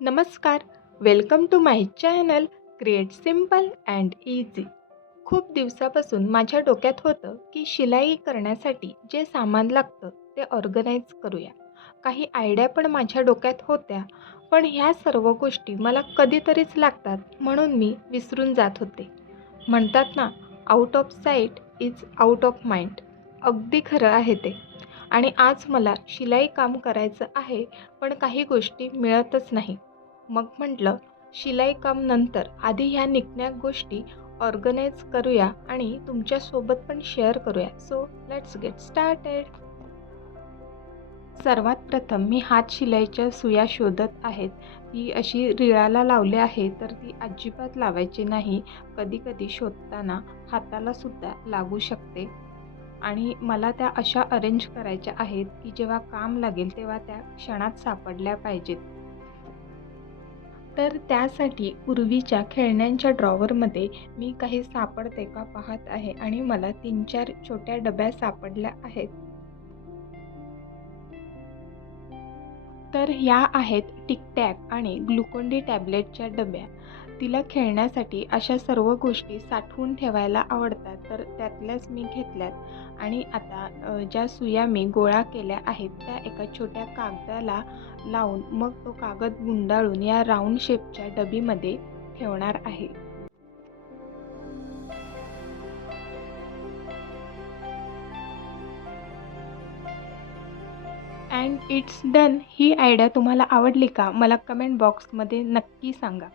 नमस्कार. Welcome to my channel create simple and easy खूप दिवसापासून माझ्या डोक्यात होतं की शिलाई करण्यासाठी जे सामान लागतं ते ऑर्गनाईज करूया. काही आयडिया पण माझ्या डोक्यात होत्या पण ह्या सर्व गोष्टी मला कधीतरीच लागतात म्हणून मी विसरून जात होते. म्हणतात ना out of sight is out of mind अगदी खरं आहे ते. आणि आज मला शिलाई काम करायचं आहे पण काही गोष्टी मिळतच नाही. मग म्हटलं शिलाई काम नंतर. आधी ह्या निघण्या गोष्टी ऑर्गनाईज करूया आणि तुमच्यासोबत पण शेअर करूया. So let's get started. सर्वात प्रथम मी हात शिलाईच्या सुया शोधत आहेत. ती अशी रिळाला लावली आहे तर ती अजिबात लावायची नाही. कधी कधी शोधताना हातालासुद्धा लागू शकते. आणि मला त्या अशा अरेंज करायच्या आहेत की जेव्हा काम लागेल तेव्हा त्या क्षणात सापडल्या पाहिजेत. तर त्यासाठी पूर्वीच्या खेळण्यांच्या ड्रॉवरमध्ये मी काही सापडते का पाहत आहे आणि मला तीन चार छोट्या डब्या सापडल्या आहेत. तर ह्या आहेत टिकटॅक आणि ग्लुकोन टॅबलेटच्या डब्या. तिला खेळण्यासाठी अशा सर्व गोष्टी साठवून ठेवायला आवडतात तर त्यातल्याच मी घेतल्यात. आणि आता ज्या सुया मी गोळा केल्या आहेत त्या एका छोट्या कागदाला लावून मग तो कागद गुंडाळून या राऊंड शेपच्या डबीमध्ये ठेवणार आहे. And it's done. He idea तुम्हाला आवडली का? मला कमेंट बॉक्समध्ये नक्की सांगा.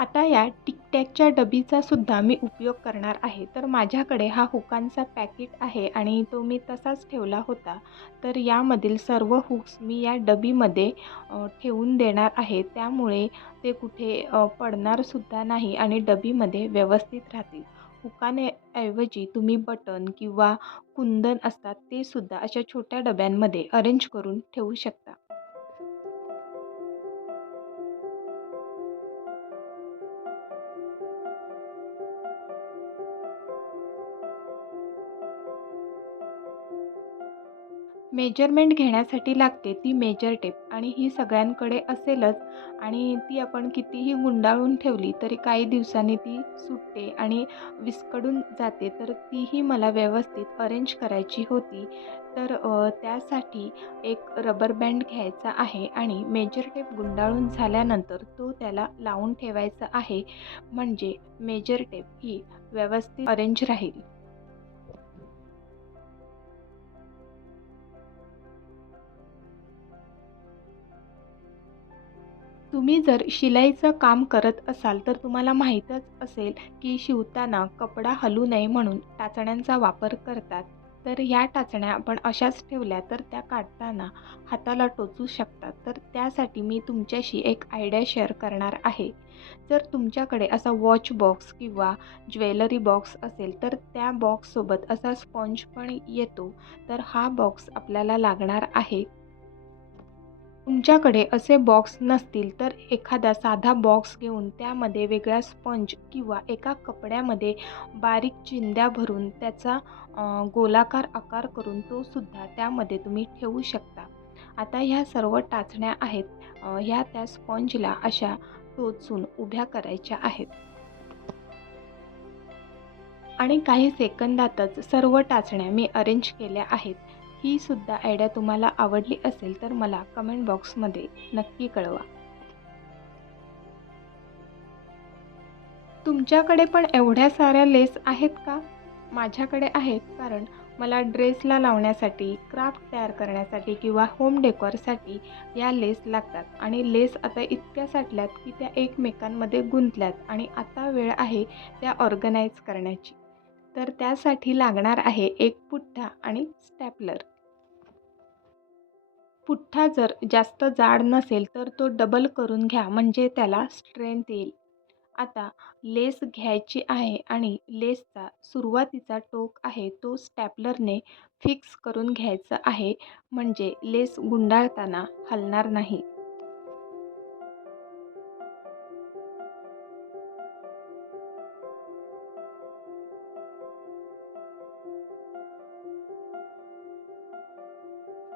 आता या टिकटॅकच्या डबीचा सुद्धा मी उपयोग करणार आहे. तर माझ्याकडे हा हुकांचा पॅकेट आहे आणि तो मी तसाच ठेवला होता. तर यामधील सर्व हुक्स मी या डबीमध्ये ठेवून देणार आहे. त्यामुळे ते कुठे पडणारसुद्धा नाही आणि डबीमध्ये व्यवस्थित राहतील. हुकानेऐवजी तुम्ही बटन किंवा कुंदन असतात ते सुद्धा अशा छोट्या डब्यांमध्ये अरेंज करून ठेवू शकता. मेजरमेंट घेण्यासाठी लागते ती मेजर टेप. आणि ही सगळ्यांकडे असेलच आणि ती आपण कितीही गुंडाळून ठेवली तरी काही दिवसांनी ती सुटते आणि विस्कडून जाते. तर तीही मला व्यवस्थित अरेंज करायची होती. तर त्यासाठी एक रबर बँड घ्यायचा आहे आणि मेजर टेप गुंडाळून झाल्यानंतर तो त्याला लावून ठेवायचा आहे. म्हणजे मेजर टेप ही व्यवस्थित अरेंज राहील. तुम्ही जर शिलाईचं काम करत असाल तर तुम्हाला माहीतच असेल की शिवताना कपडा हलू नये म्हणून टाचण्यांचा वापर करतात. तर ह्या टाचण्या आपण अशाच ठेवल्या तर त्या काढताना हाताला टोचू शकतात. तर त्यासाठी मी तुमच्याशी एक आयडिया शेअर करणार आहे. जर तुमच्याकडे असा वॉच बॉक्स किंवा ज्वेलरी बॉक्स असेल तर त्या बॉक्ससोबत असा स्पॉन्ज पण येतो. तर हा बॉक्स आपल्याला लागणार आहे. तुमच्याकडे असे बॉक्स नसतील तर एखादा साधा बॉक्स घेऊन त्यामध्ये वेगळा स्पंज किंवा एका कपड्यामध्ये बारीक चिंद्या भरून त्याचा गोलाकार आकार करून तो सुद्धा त्यामध्ये तुम्ही ठेवू शकता. आता ह्या सर्व टाचण्या आहेत. ह्या त्या स्पंजला अशा टोचून उभ्या करायच्या आहेत. आणि काही सेकंदातच सर्व टाचण्या मी अरेंज केल्या आहेत. ही सुद्धा आयडिया तुम्हाला आवडली असेल तर मला कमेंट बॉक्समध्ये नक्की कळवा. तुमच्याकडे पण एवढ्या साऱ्या लेस आहेत का? माझ्याकडे आहेत कारण मला ड्रेसला लावण्यासाठी क्राफ्ट तयार करण्यासाठी किंवा होम डेकोरसाठी या लेस लागतात. आणि लेस आता इतक्या साठल्यात की त्या एकमेकांमध्ये गुंतल्यात आणि आता वेळ आहे त्या ऑर्गनाईज करण्याची. तर त्यासाठी लागणार आहे एक पुठ्ठा आणि स्टॅपलर पुठ्ठा जर जास्त जाड नसेल तर तो डबल करून घ्या म्हणजे त्याला स्ट्रेंथ येईल. आता लेस घ्यायची आहे आणि लेसचा सुरुवातीचा टोक आहे तो स्टॅपलरने फिक्स करून घ्यायचा आहे म्हणजे लेस गुंडाळताना हलणार नाही.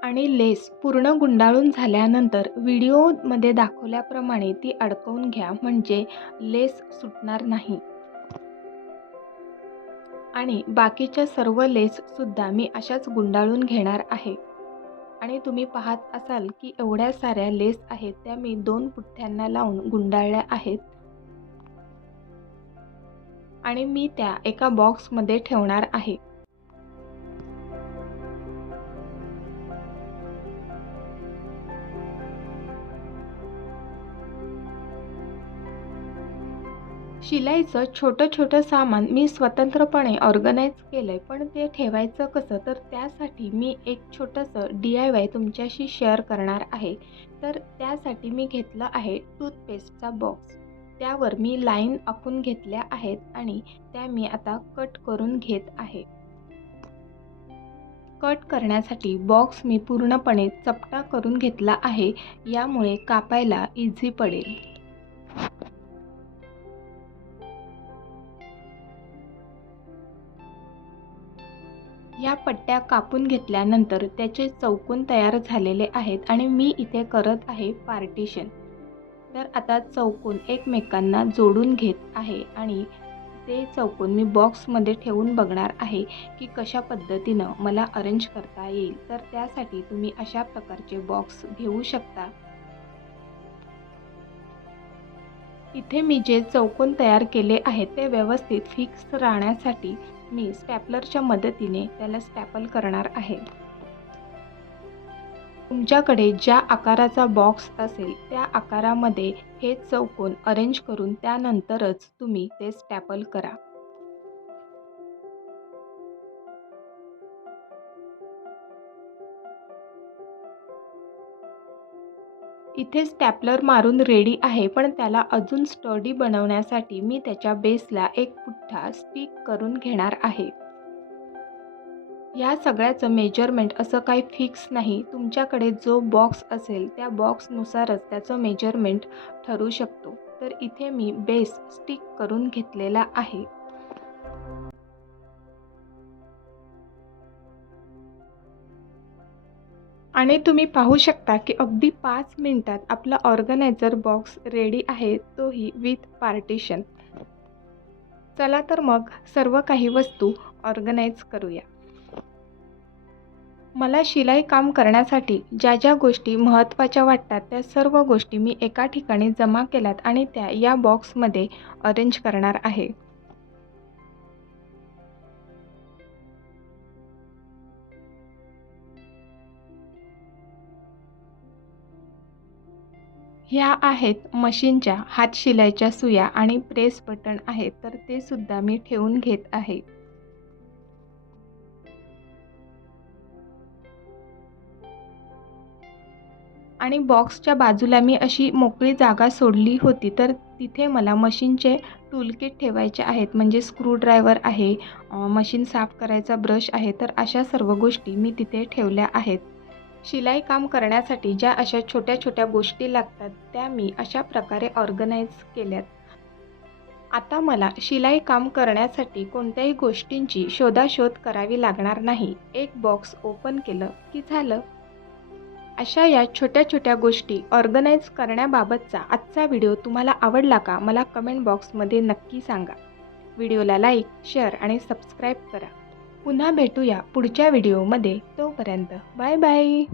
आणि लेस पूर्ण गुंडाळून झाल्यानंतर व्हिडिओमध्ये दाखवल्याप्रमाणे ती अडकवून घ्या म्हणजे लेस सुटणार नाही. आणि बाकीच्या सर्व लेससुद्धा मी अशाच गुंडाळून घेणार आहे. आणि तुम्ही पाहत असाल की एवढ्या साऱ्या लेस आहेत त्या मी दोन पुठ्ठ्यांना लावून गुंडाळल्या आहेत. आणि मी त्या एका बॉक्समध्ये ठेवणार आहे. शिलाईचं छोटं छोटं सामान मी स्वतंत्रपणे ऑर्गनाईज केलं आहे पण ते ठेवायचं कसं? तर त्यासाठी मी एक छोटंसं डी आय वाय तुमच्याशी शेअर करणार आहे. तर त्यासाठी मी घेतलं आहे टूथपेस्टचा बॉक्स त्यावर मी लाईन आखून घेतल्या आहेत आणि त्या मी आता कट करून घेत आहे. कट करण्यासाठी बॉक्स मी पूर्णपणे चपटा करून घेतला आहे. यामुळे कापायला इझी पडेल. या पट्ट्या कापून घेतल्यानंतर त्याचे चौकोन तयार झालेले आहेत आणि मी इथे करत आहे पार्टिशन. तर आता चौकोन एकमेकांना जोडून घेत आहे आणि ते चौकोन मी बॉक्समध्ये ठेवून बघणार आहे की कशा पद्धतीनं मला अरेंज करता येईल. तर त्यासाठी तुम्ही अशा प्रकारचे बॉक्स घेऊ शकता. इथे मी जे चौकोन तयार केले आहेत ते व्यवस्थित फिक्स राहण्यासाठी मी स्टॅपलरच्या मदतीने त्याला स्टॅपल करणार आहे. तुमच्याकडे ज्या आकाराचा बॉक्स असेल त्या आकारामध्ये हे चौकोन अरेंज करून त्यानंतरच तुम्ही ते स्टॅपल करा. इथे स्टॅपलर मारून रेडी आहे पण त्याला अजून स्टडी बनवण्यासाठी मी त्याच्या बेसला एक पुठ्ठा स्टिक करून घेणार आहे. या सगळ्याचं मेजरमेंट असं काही फिक्स नाही. तुमच्याकडे जो बॉक्स असेल त्या बॉक्सनुसारच त्याचं मेजरमेंट ठरू शकतो. तर इथे मी बेस स्टिक करून घेतलेला आहे. आणि तुम्ही पाहू शकता की अगदी पाच मिनटात आपला ऑर्गनायझर बॉक्स रेडी आहे तोही विथ पार्टिशन चला तर मग सर्व काही वस्तू ऑर्गनाईज करूया. मला शिलाई काम करण्यासाठी ज्या ज्या गोष्टी महत्त्वाच्या वाटतात त्या सर्व गोष्टी मी एका ठिकाणी जमा केल्यात आणि त्या या बॉक्समध्ये अरेंज करणार आहे. ह्या आहेत मशीनच्या हात शिलायच्या सुया आणि प्रेस बटन आहेत तर ते सुद्धा मी ठेवून घेत आहे. आणि बॉक्सच्या बाजूला मी अशी मोकळी जागा सोडली होती तर तिथे मला मशीनचे टूलकिट ठेवायचे आहेत म्हणजे स्क्रूड्रायव्हर आहे मशीन साफ करायचा ब्रश आहे तर अशा सर्व गोष्टी मी तिथे ठेवल्या आहेत. शिलाई काम करण्यासाठी ज्या अशा छोट्या छोट्या गोष्टी लागतात त्या मी अशा प्रकारे ऑर्गनाईज केल्यात. आता मला शिलाई काम करण्यासाठी कोणत्याही गोष्टींची शोधाशोध करावी लागणार नाही. एक बॉक्स ओपन केलं की झालं. अशा या छोट्या छोट्या गोष्टी ऑर्गनाईज करण्याबाबतचा आजचा व्हिडिओ तुम्हाला आवडला का मला कमेंट बॉक्समध्ये नक्की सांगा. व्हिडिओला लाईक शेअर आणि सबस्क्राईब करा. पुन्हा भेटूया पुढच्या व्हिडिओमध्ये तोपर्यंत बाय बाय.